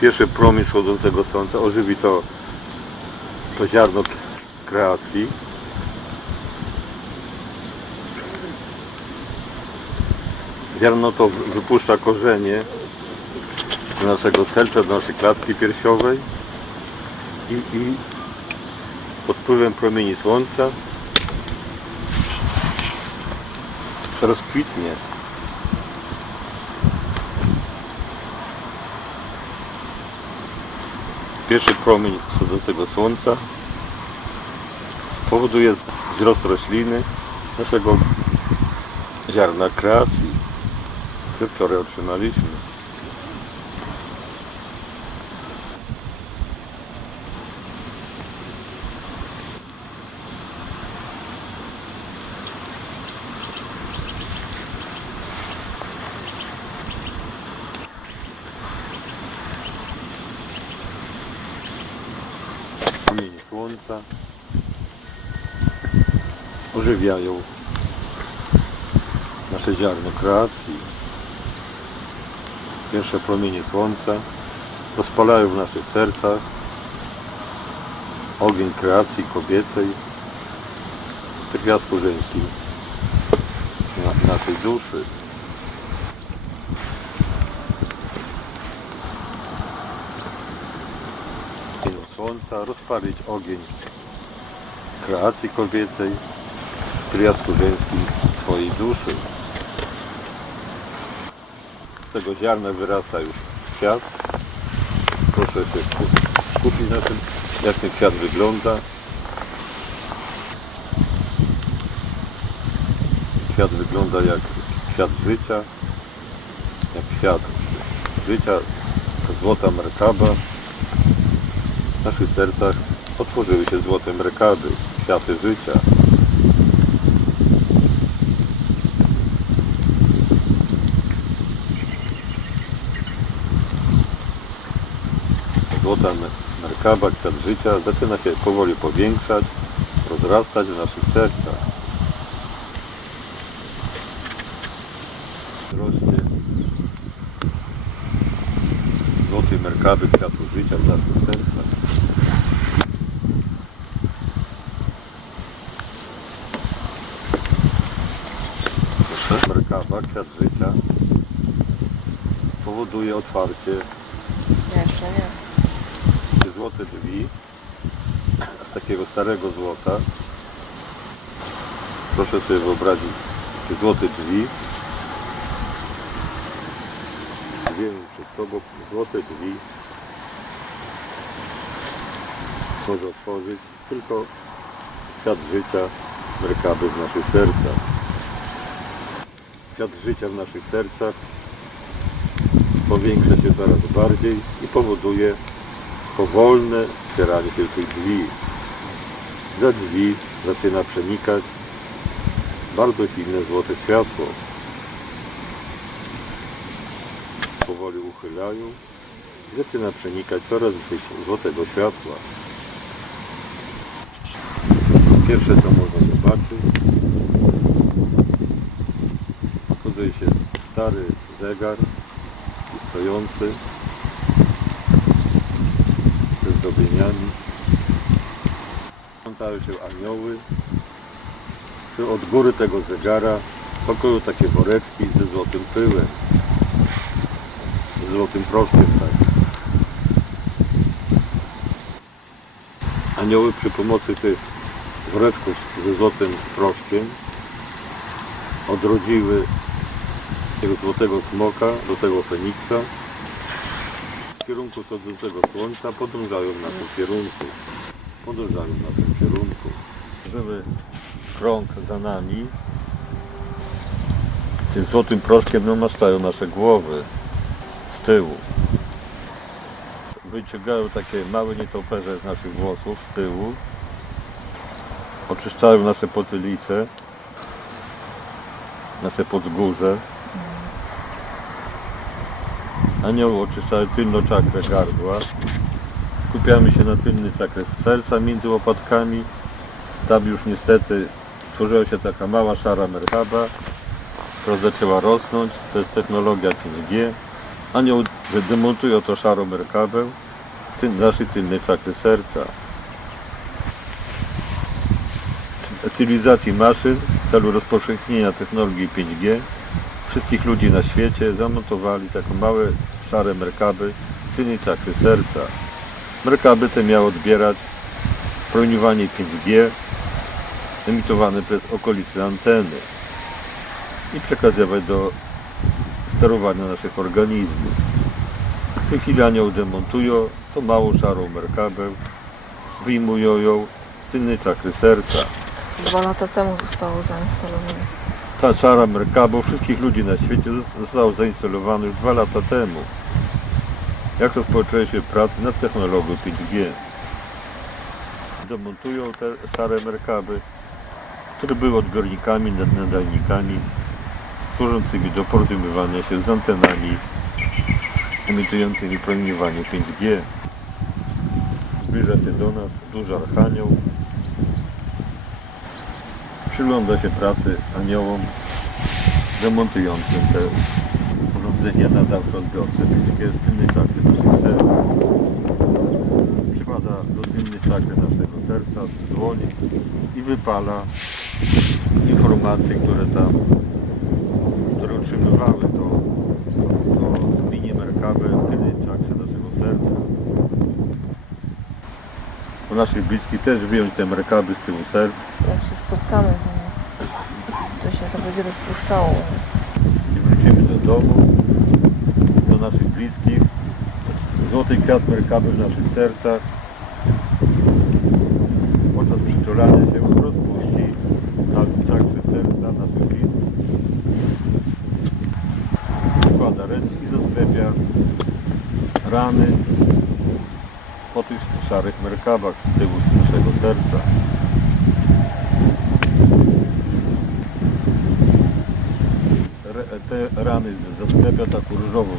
Pierwszy promień wschodzącego słońca ożywi to, to ziarno kreacji. Ziarno to wypuszcza korzenie do naszego serca, do naszej klatki piersiowej i, i pod wpływem promieni słońca rozkwitnie. Pierwszy promień wschodzącego słońca powoduje wzrost rośliny, naszego ziarna kreacji, które wczoraj otrzymaliśmy. Promienie słońca ożywiają nasze ziarno kreacji. Pierwsze promienie słońca rozpalają w naszych sercach ogień kreacji kobiecej w żeńskim na, naszej duszy. Słońca rozpalić ogień kreacji kobiecej w pierwiastku żeńskim swojej duszy. Z tego ziarna wyrasta już kwiat. Proszę się sku- skupić na tym, jak ten kwiat wygląda. Kwiat wygląda jak kwiat życia, jak kwiat życia, złota merkaba w naszych sercach otworzyły się złote merkady, kwiaty życia. Złota me- merkaba, kwiat życia zaczyna się powoli powiększać, rozrastać w naszych sercach. Rośnie złotej merkaby kwiatu życia w naszych sercach. Merkawa, kwiat życia powoduje otwarcie Jeszcze nie. złote drzwi z takiego starego złota. Proszę sobie wyobrazić te złote drzwi. Wiemy przed sobą złote drzwi. Może otworzyć tylko świat życia merkaby w naszych sercach. Świat życia w naszych sercach powiększa się coraz bardziej i powoduje powolne otwieranie się tych drzwi. Za drzwi zaczyna przenikać bardzo silne złote światło. Powoli uchylają i zaczyna przenikać coraz więcej złotego światła. Pierwsze co można zobaczyć się stary zegar stojący ze zdobieniami. Plątały się anioły. Tu Od góry tego zegara pakują takie woreczki ze złotym pyłem. Z złotym proszkiem, tak. Anioły przy pomocy tych woreczków ze złotym proszkiem odrodziły tego złotego smoka do tego feniksa w kierunku wschodzącego słońca podążają w naszym kierunku. Podążają w naszym kierunku. Żywy krąg za nami. Tym złotym proszkiem namastają nasze głowy z tyłu. Wyciągają takie małe nietoperze z naszych włosów z tyłu. Oczyszczają nasze potylice, nasze podzgórze. Anioły oczyszczają tylną czakrę gardła. Skupiamy się na tylny czakry serca między łopatkami. Tam już niestety tworzyła się taka mała szara merkaba, która zaczęła rosnąć. To jest technologia 5G. Anioł demontuje oto szarą merkabę ty, naszej tylnej czakry serca. Cywilizacji maszyn w celu rozpowszechnienia technologii 5G wszystkich ludzi na świecie zamontowali takie małe szare merkaby w czakry serca. Merkaby te miały odbierać promieniowanie 5G emitowane przez okoliczne anteny i przekazywać do sterowania naszych organizmów. W tej chwili anioł demontują tą małą szarą merkabę, wyjmują ją z czakry serca. Dwa lata temu zostało zainstalowane. Ta szara merkaba wszystkich ludzi na świecie zos- została zainstalowana już dwa lata temu. Jak rozpoczęły się prace nad technologią 5G. Demontują te szare merkaby, które były odbiornikami, nad- nadajnikami służącymi do porozumiewania się z antenami emitującymi promieniowanie 5G. Zbliża się do nas duży archanioł. Przygląda się pracy aniołom demontującym te urządzenia nadawcze odbiorcze 5G z tylnej czakry naszych serc. Przykłada do tylnej czakry naszego serca dłoń i wypala informacje, które tam które utrzymywały to, to mini merkabę w tylnej czakrze naszego serca. U naszych bliskich też wyjąć te merkaby z tyłu serc Jak się spotkamy to się to będzie rozpuszczało. i wrócimy do domu, do naszych bliskich. Złoty kwiat merkaby w naszych sercach podczas przyczulania się rozpuści na czakrze serca naszych bliskich. Wkłada ręce i zasklepia rany po tych szarych merkabach z tyłu naszego serca. Te rany zasklepia taką różową.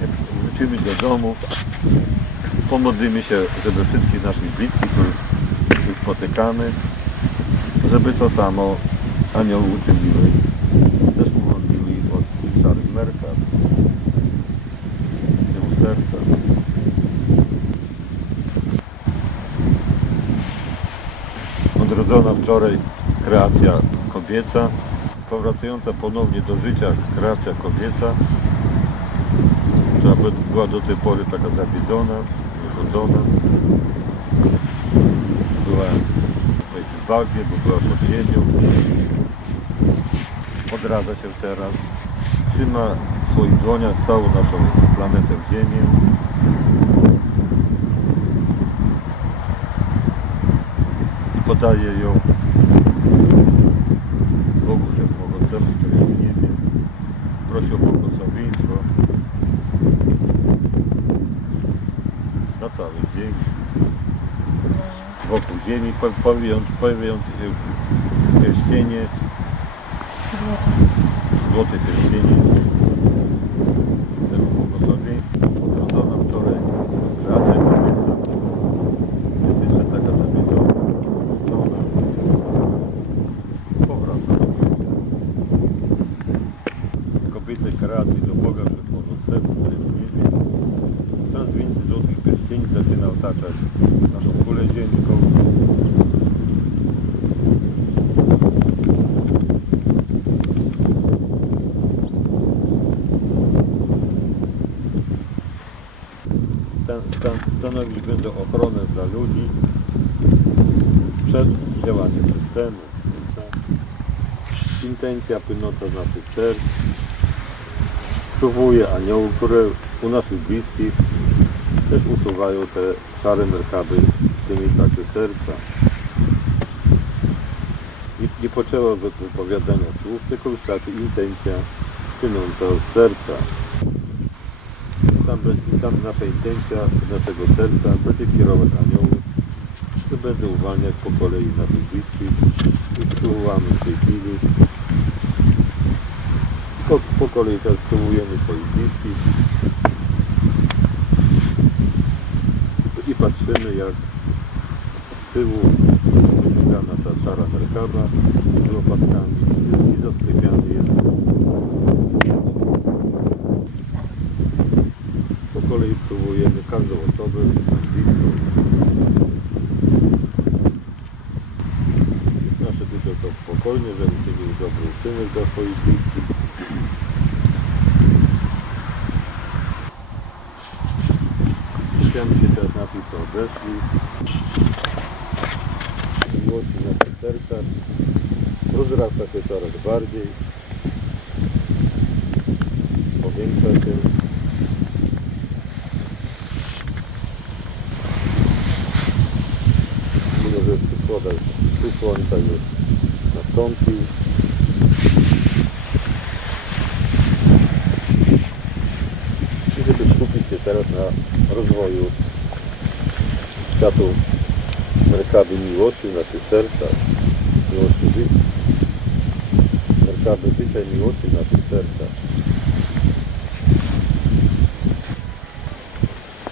Jak wrócimy do domu, pomodlimy się, żeby wszystkich naszych bliskich, których, spotykamy, żeby to samo anioły uczyniły. Też uwolniły ich od szarych merkat tyłu serca. Odrodzona wczoraj kreacja kobieca, powracająca ponownie do życia kreacja kobieca, która by- była do tej pory taka zawiedzona, wychodzona, była w bagnie, bo była pod ziemią, odradza się teraz, trzyma w swoich dłoniach całą naszą planetę Ziemię. I podaje ją Bogu Wszechmogącemu, który jest w niebie. Prosi o błogosławieństwo całej ziemi. Wokół ziemi po- pojawiając, pojawiające się pierścienie złoty pierścienie tego błogosławieństwa odrodzona wczoraj kreacja kobieta jest jeszcze taka zawiedziona ona powraca do życia kobiety kreacji do Boga Wszechmogącego który jest w niebie coraz więcej złotych pierścieni zaczyna otaczać naszą kulę ziemską stan- stan- stanowić będą ochronę dla ludzi przed działaniem systemu. Intencja płynąca z naszych serc przywołuje aniołów, które u naszych bliskich też usuwają te szare merkaby z tymi takie serca. Nie, nie potrzeba wy- wypowiadania słów, tylko wystarczy intencja płynąca z serca. Tam, tam nasza intencja naszego serca będzie kierować aniołów, które będą uwalniać po kolei naszych bliskich i przywołamy w tej chwili. Po, po kolei teraz przywołujemy swoich bliskich patrzymy jak z tyłu wybiega nasza szara merkada z łopatkami i zasklepiany jest. Kolei spróbujemy każdą osobę. Nasze tylko to spokojnie, żeby czynili dobry uczynek dla swoich bliskich. Skupiamy się teraz na tych, co odeszli. Miłości na tych sercach. Rozrasta się coraz bardziej. Powiększa się. Tu słońca już nastąpił. I żeby skupić się teraz na rozwoju światu merkady miłości w naszych sercach, miłości życia, merkady życia i miłości w naszych sercach.